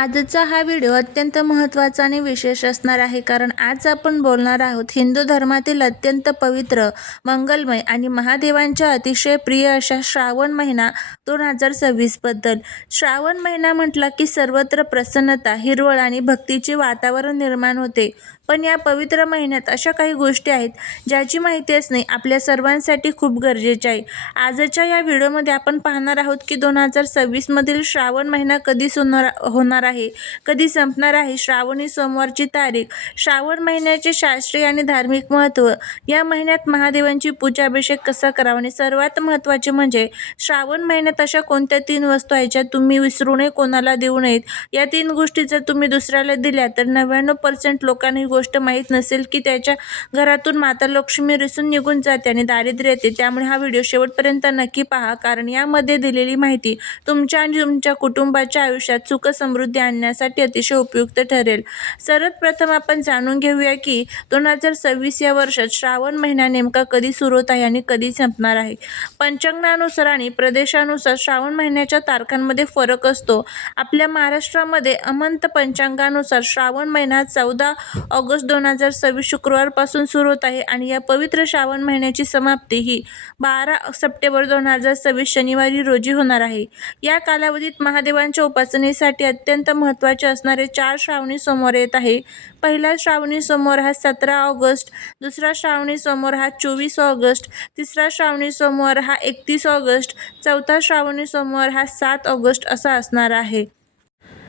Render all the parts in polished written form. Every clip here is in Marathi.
आजचा हा व्हिडिओ अत्यंत महत्त्वाचा आणि विशेष असणार आहे, कारण आज आपण बोलणार आहोत हिंदू धर्मातील अत्यंत पवित्र, मंगलमय आणि महादेवांच्या अतिशय प्रिय अशा श्रावण महिना 2026 बद्दल. श्रावण महिना म्हटला की सर्वत्र प्रसन्नता, हिरवळ आणि भक्तीचे वातावरण निर्माण होते. पण या पवित्र महिन्यात अशा काही गोष्टी आहेत ज्याची माहिती असणे आपल्या सर्वांसाठी खूप गरजेचे आहे. आजच्या या व्हिडिओमध्ये आपण पाहणार आहोत की 2026 मधील श्रावण महिना कधी होणार आहे, कधी संपणार आहे, श्रावणी सोमवारची तारीख, श्रावण महिन्याचे शास्त्रीय आणि धार्मिक महत्त्व, या महिन्यात महादेवांची पूजा अभिषेक कसा करावा आणि सर्वात महत्त्वाचे म्हणजे श्रावण महिन्यात अशा कोणत्या 3 वस्तू आहेत ज्या तुम्ही विसरू नये, कोणाला देऊ नयेत. या 3 गोष्टी जर तुम्ही दुसऱ्याला दिल्या तर 99% लोकांना ही गोष्ट माहीत नसेल की त्याच्या घरातून माता लक्ष्मी रिसून निघून जाते आणि दारिद्र्य येते. त्यामुळे हा व्हिडिओ शेवटपर्यंत नक्की पहा, कारण यामध्ये दिलेली माहिती तुमच्या आणि तुमच्या कुटुंबाच्या आयुष्यात सुख समृद्धी आणण्यासाठी अतिशय उपयुक्त ठरेल. सर्वप्रथम आपण जाणून घेऊया की 2026 या वर्षात श्रावण महिना नेमका कधी सुरू होत आहे आणि कधी संपणार आहे. पंचांगानुसार आणि प्रदेशानुसार श्रावण महिन्याच्या तारखांमध्ये फरक असतो. आपल्या महाराष्ट्रामध्ये अमंत पंचांगानुसार श्रावण महिना 14 ऑगस्ट 2026 शुक्रवारपासून सुरू होत आहे आणि या पवित्र श्रावण महिन्याची समाप्ती ही 12 सप्टेंबर 2026 शनिवारी रोजी होणार आहे. या कालावधीत महादेवांच्या उपासनेसाठी अत्यंत महत्त्वाचे असणारे 4 श्रावणी सोमवार येत आहे. पहिला श्रावणी सोमवार हा 17 ऑगस्ट, दुसरा श्रावणी सोमवार हा 24 ऑगस्ट, तिसरा श्रावणी सोमवार हा 31 ऑगस्ट, चौथा श्रावणी सोमवार हा 7 ऑगस्ट असा असणार आहे.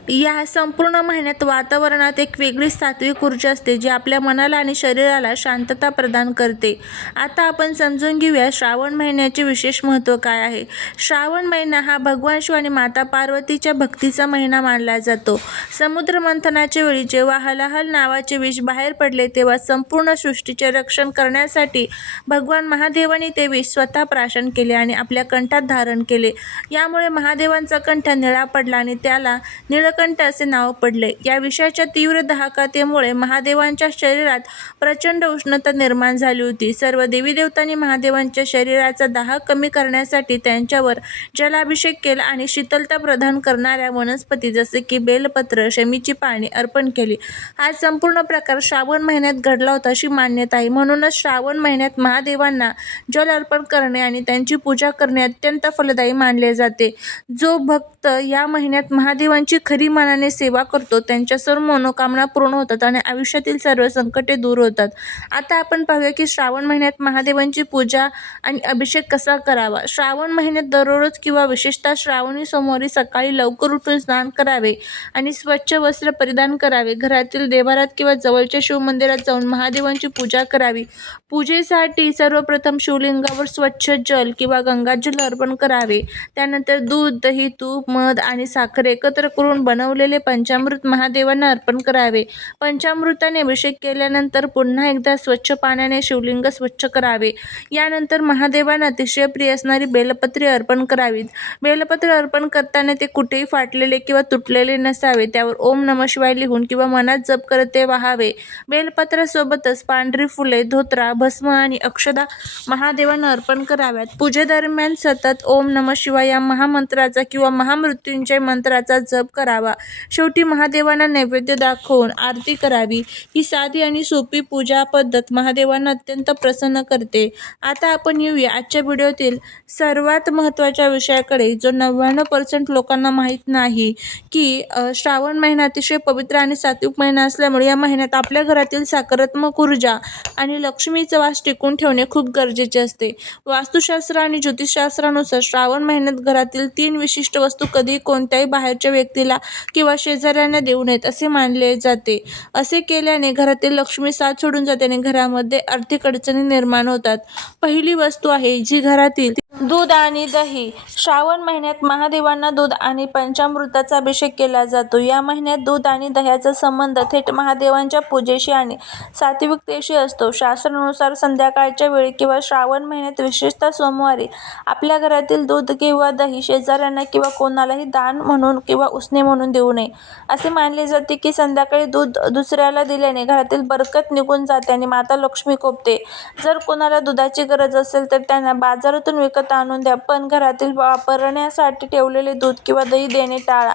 या संपूर्ण महिन्यात वातावरणात एक वेगळीच सात्विक ऊर्जा असते जी आपल्या मनाला आणि शरीराला शांतता प्रदान करते. आता आपण समजून घेऊया श्रावण महिन्याचे विशेष महत्त्व काय आहे. श्रावण महिना हा भगवान शिव आणि माता पार्वतीच्या भक्तीचा महिना मानला जातो. समुद्र मंथनाच्या वेळी जेव्हा हलाहल नावाचे विष बाहेर पडले तेव्हा संपूर्ण सृष्टीचे रक्षण करण्यासाठी भगवान महादेवांनी ते विष स्वतः प्राशन केले आणि आपल्या कंठात धारण केले. यामुळे महादेवांचा कंठ निळा पडला आणि त्याला नीलकंठ असे नाव पडले. या विषाच्या तीव्र दाहकतेमुळे महादेवांच्या शरीरात प्रचंड उष्णता निर्माण झाली होती. सर्व देवी देवतांनी महादेवांच्या शरीराचा दाह कमी करण्यासाठी त्यांच्यावर जलाभिषेक केला आणि शीतलता प्रदान करणाऱ्या वनस्पती जसे की बेलपत्र, शमीची पाने अर्पण केली. हा संपूर्ण प्रकार श्रावण महिन्यात घडला होता अशी मान्यता आहे. म्हणूनच श्रावण महिन्यात महादेवांना जल अर्पण करणे आणि त्यांची पूजा करणे अत्यंत फलदायी मानले जाते. जो भक्त या महिन्यात महादेवांची खरी मनाने सेवा करतो त्यांच्या सर्व मनोकामना पूर्ण होतात आणि आयुष्यातील सर्व संकटे दूर होतात. आता आपण पाहूया की श्रावण महिन्यात महादेवांची पूजा आणि अभिषेक कसा करावा. श्रावण महिन्यात दररोज किंवा विशेषतः श्रावणी सोमवारी सकाळी लवकर उठून स्नान करावे आणि स्वच्छ वस्त्र परिधान करावे. घरातील देवारात किंवा जवळच्या शिवमंदिरात जाऊन महादेवांची पूजा करावी. पूजेसाठी सर्वप्रथम शिवलिंगावर स्वच्छ जल किंवा गंगाजल अर्पण करावे. त्यानंतर दूध, दही, तूप, मध आणि साखर एकत्र करून बनवलेले पंचामृत महादेवांना अर्पण करावे. पंचामृताने अभिषेक केल्यानंतर पुन्हा एकदा स्वच्छ पाण्याने शिवलिंग स्वच्छ करावे. यानंतर महादेवांना अतिशय प्रिय असणारी बेलपत्रे अर्पण करावीत. बेलपत्र अर्पण करताना ते कुठेही फाटलेले किंवा तुटलेले नसावे. त्यावर ओम नमः शिवाय लिहून किंवा मनात जप करत ते वाहावे. बेलपत्रासोबतच पांढरी फुले, धोतरा, भस्म आणि अक्षदा महादेवांना अर्पण कराव्यात. पूजेदरम्यान सतत ओम नमः शिवाय या महामंत्राचा किंवा महामृत्युंजय मंत्राचा जप करावा. शेवटी महादेवांना नैवेद्य दाखवून आरती करावी. ही साधी आणि सोपी पूजा पद्धत महादेवांना अत्यंत प्रसन्न करते. आता आपण येऊया आजच्या व्हिडिओतील सर्वात महत्त्वाच्या विषयाकडे, जो 99% लोकांना माहीत नाही की श्रावण महिना अतिशय पवित्र आणि सात्विक महिना असल्यामुळे या महिन्यात आपल्या घरातील सकारात्मक ऊर्जा आणि लक्ष्मीचा वास टिकून ठेवणे खूप गरजेचे असते. वास्तुशास्त्र आणि ज्योतिषशास्त्रानुसार श्रावण महिन्यात घरातील 3 विशिष्ट वस्तू कधी कोणत्याही बाहेरच्या व्यक्तीला किंवा शेजाऱ्यांना देऊ नयेत असे मानले जाते. असे केल्याने घरातील लक्ष्मी साथ सोडून जाते आणि घरामध्ये आर्थिक अडचणी निर्माण होतात. पहिली वस्तू आहे जी घरातील दूध आणि दही. श्रावण महिन्यात महादेवांना दूध आणि पंचामृताचा अभिषेक केला जातो. या महिन्यात दूध आणि दह्याचा संबंध थेट महादेवांच्या पूजेशी आणि सात्विकतेशी असतो. शास्त्रानुसार संध्याकाळच्या वेळी किंवा श्रावण महिन्यात विशेषतः सोमवारी आपल्या घरातील दूध किंवा दही शेजाऱ्यांना किंवा कोणालाही दान म्हणून किंवा उसने म्हणून देऊ नये. असे मानले जाते की संध्याकाळी दूध दुसऱ्याला दिल्याने घरातील बरकत निघून जाते आणि माता लक्ष्मी कोपते. जर कोणाला दुधाची गरज असेल तर त्यांना बाजारातून विकत आणून द्या, पण घरातील वापरण्यासाठी ठेवलेले दूध किंवा दही देणे टाळा.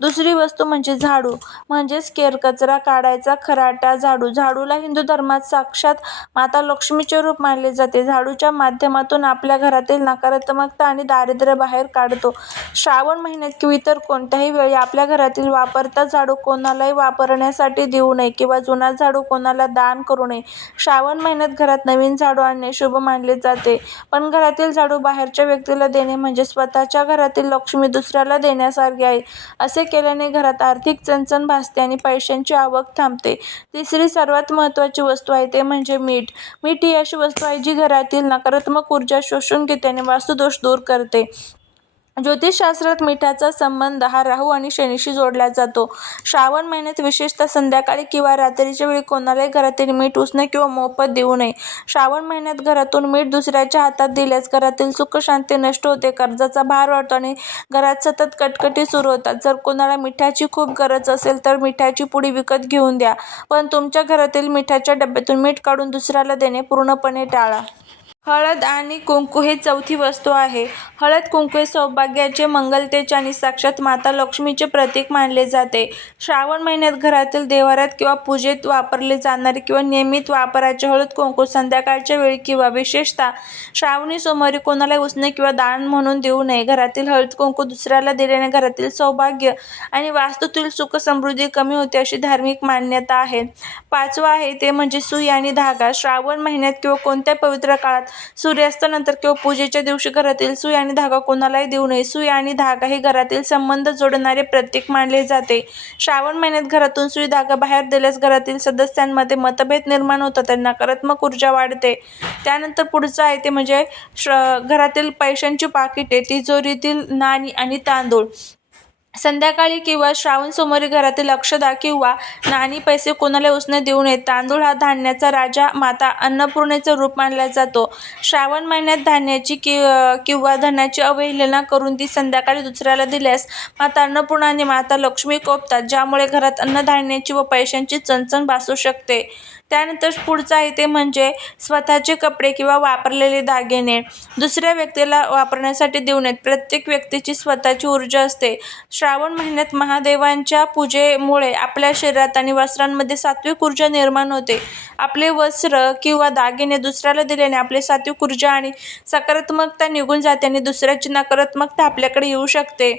दुसरी वस्तू म्हणजे झाडू, म्हणजेच केरकचरा काढायचा खराटा झाडू. झाडूला हिंदू धर्मात साक्षात माता लक्ष्मीचे रूप मानले जाते. झाडूच्या माध्यमातून आपल्या घरातील नकारात्मकता आणि दारिद्र्य बाहेर काढतो. श्रावण महिन्यात किंवा इतर कोणत्याही वेळी आपल्या घरातील वापरता झाडू कोणालाही वापरण्यासाठी देऊ नये किंवा जुना झाडू कोणाला दान करू नये. श्रावण महिन्यात घरात नवीन झाडू आणणे शुभ मानले जाते, पण घरातील झाडू बाहेरच्या व्यक्तीला देणे म्हणजे स्वतःच्या घरातील लक्ष्मी दुसऱ्याला देण्यासारखे आहे. असे केल्याने घरात आर्थिक चणचण भासते आणि पैशांची आवक थांबते. तिसरी सर्वात महत्त्वाची वस्तू आहे ते म्हणजे मीठ. मीठ ही अशी वस्तू आहे जी घरातील नकारात्मक ऊर्जा शोषून घेते आणि वास्तुदोष दूर करते. ज्योतिषशास्त्रात मिठाचा संबंध हा राहू आणि शनीशी जोडला जातो. श्रावण महिन्यात विशेषतः संध्याकाळी किंवा रात्रीच्या वेळी कोणालाही घरातील मीठ उसने किंवा मोफत देऊ नये. श्रावण महिन्यात घरातून मीठ दुसऱ्याच्या हातात दिल्यास घरातील सुखशांती नष्ट होते, कर्जाचा भार वाढतो आणि घरात सतत कटकटी सुरू होतात. जर कोणाला मिठाची खूप गरज असेल तर मिठाची पुडी विकत घेऊन द्या, पण तुमच्या घरातील मिठाच्या डब्यातून मीठ काढून दुसऱ्याला देणे पूर्णपणे टाळा. हळद आणि कुंकू ही चौथी वस्तू आहे. हळद कुंकू हे सौभाग्याचे, मंगलतेचे आणि साक्षात माता लक्ष्मीचे प्रतीक मानले जाते. श्रावण महिन्यात घरातील देवाऱ्यात किंवा पूजेत वापरले जाणारे किंवा नियमित वापराचे हळद कुंकू संध्याकाळच्या वेळी किंवा विशेषतः श्रावणी सोमवारी कोणालाही उसने किंवा दान म्हणून देऊ नये. घरातील हळद कुंकू दुसऱ्याला दिल्याने घरातील सौभाग्य आणि वास्तूतील सुख समृद्धी कमी होते अशी धार्मिक मान्यता आहे. पाचवा आहे ते म्हणजे सुई आणि धागा. श्रावण महिन्यात किंवा कोणत्या पवित्र काळात सूर्यास्तानंतर किंवा पूजेच्या दिवशी घरातील सुई आणि धागा कोणालाही देऊ नये. सुई आणि धागा हे घरातील संबंध जोडणारे प्रतीक मानले जाते. श्रावण महिन्यात घरातून सुई धागा बाहेर दिल्यास घरातील सदस्यांमध्ये मतभेद निर्माण होतात आणि नकारात्मक ऊर्जा वाढते. त्यानंतर पुढचं आहे ते म्हणजे घरातील पैशांची पाकिटे, तिजोरीतील नाणी आणि तांदूळ. संध्याकाळी किंवा श्रावण सोमवारी घरातील अक्षता किंवा नाणी, पैसे कोणाला उसने देऊ नयेत. तांदूळ हा धान्याचा राजा, माता अन्नपूर्णेचे रूप मानला जातो. श्रावण महिन्यात धान्याची किंवा धनाची अवहेलना करून ती संध्याकाळी दुसऱ्याला दिल्यास माता अन्नपूर्णा आणि माता लक्ष्मी कोपतात, ज्यामुळे घरात अन्नधान्याची व पैशांची चणचण भासू शकते. त्यानंतर पुढचं आहे ते म्हणजे स्वतःचे कपडे किंवा वापरलेले दागिने दुसऱ्या व्यक्तीला वापरण्यासाठी देऊ नयेत. प्रत्येक व्यक्तीची स्वतःची ऊर्जा असते. श्रावण महिन्यात महादेवांच्या पूजेमुळे आपल्या शरीरात आणि वस्त्रांमध्ये सात्विक ऊर्जा निर्माण होते. आपले वस्त्र किंवा दागिने दुसऱ्याला दिल्याने आपली सात्विक ऊर्जा आणि सकारात्मकता निघून जाते आणि दुसऱ्याची नकारात्मकता आपल्याकडे येऊ शकते.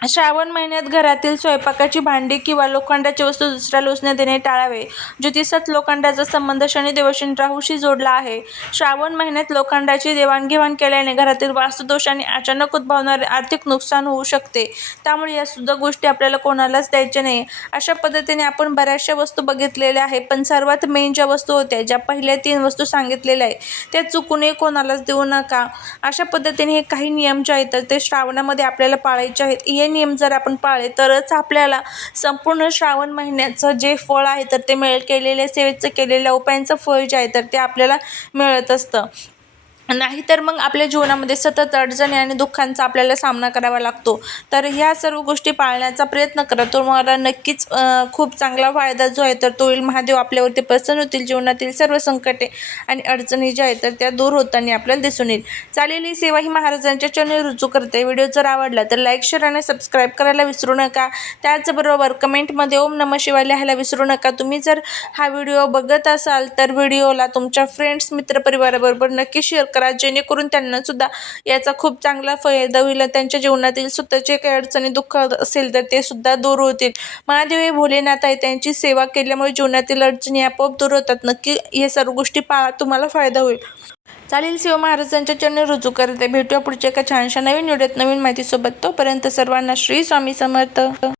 श्रावण महिन्यात घरातील स्वयंपाकाची भांडी किंवा लोखंडाची वस्तू दुसऱ्याला उसने देणे टाळावे. ज्योतिषात लोखंडाचा संबंध शनिदेवाशी आणि राहूशी जोडला आहे. श्रावण महिन्यात लोखंडाची देवाणघेवाण केल्याने घरातील वास्तुदोष आणि अचानक उद्भवणारे आर्थिक नुकसान होऊ शकते. त्यामुळे या सुद्धा गोष्टी आपल्याला कोणालाच द्यायच्या नाही. अशा पद्धतीने आपण बऱ्याचशा वस्तू बघितलेल्या आहेत, पण सर्वात मेन ज्या वस्तू होत्या, ज्या पहिल्या 3 वस्तू सांगितलेल्या आहेत, त्या चुकूनही कोणालाच देऊ नका. अशा पद्धतीने हे काही नियम जे आहेत ते श्रावणामध्ये आपल्याला पाळायचे आहेत. हे नियम जर आपण पाळले तरच आपल्याला संपूर्ण श्रावण महिन्याचं जे फळ आहे तर ते मिळेल. केलेल्या सेवेचं, केलेल्या उपायांचं फळ जे आहे तर ते आपल्याला मिळत असतं. नाहीतर मग आपल्या जीवनामध्ये सतत अडचणी आणि दुःखांचा आपल्याला सामना करावा लागतो. तर ह्या सर्व गोष्टी पाळण्याचा प्रयत्न करा. तुम्हाला नक्कीच खूप चांगला फायदा जो आहे तर तो होईल. महादेव आपल्यावरती प्रसन्न होतील. जीवनातील सर्व संकटे आणि अडचणी ज्या आहेत तर त्या दूर होताना आपल्याला दिसून येईल. चालेल, ही सेवा ही महाराजांच्या चॅनल रुजू करते. व्हिडिओ जर आवडला तर लाईक, शेअर आणि सबस्क्राईब करायला विसरू नका. त्याचबरोबर कमेंटमध्ये ओम नमः शिवाय लिहायला विसरू नका. तुम्ही जर हा व्हिडिओ बघत असाल तर व्हिडिओला तुमच्या फ्रेंड्स, मित्रपरिवाराबरोबर नक्की शेअर करा, जेणेकरून त्यांना सुद्धा याचा खूप चांगला फायदा होईल. त्यांच्या जीवनातील स्वतःचे काही अडचणी, दुःख असेल तर ते सुद्धा दूर होतील. महादेव हे भोलेनाथ आहे, त्यांची सेवा केल्यामुळे जीवनातील अडचणी आपोआप दूर होतात. नक्की हे सर्व गोष्टी पाळा, तुम्हाला फायदा होईल. चालेल, शिव महाराजांच्या चॅनल रुजू करते. भेटूया पुढच्या एका छानशा नवीन व्हिडिओत नवीन माहितीसोबत. तोपर्यंत सर्वांना श्री स्वामी समर्थ.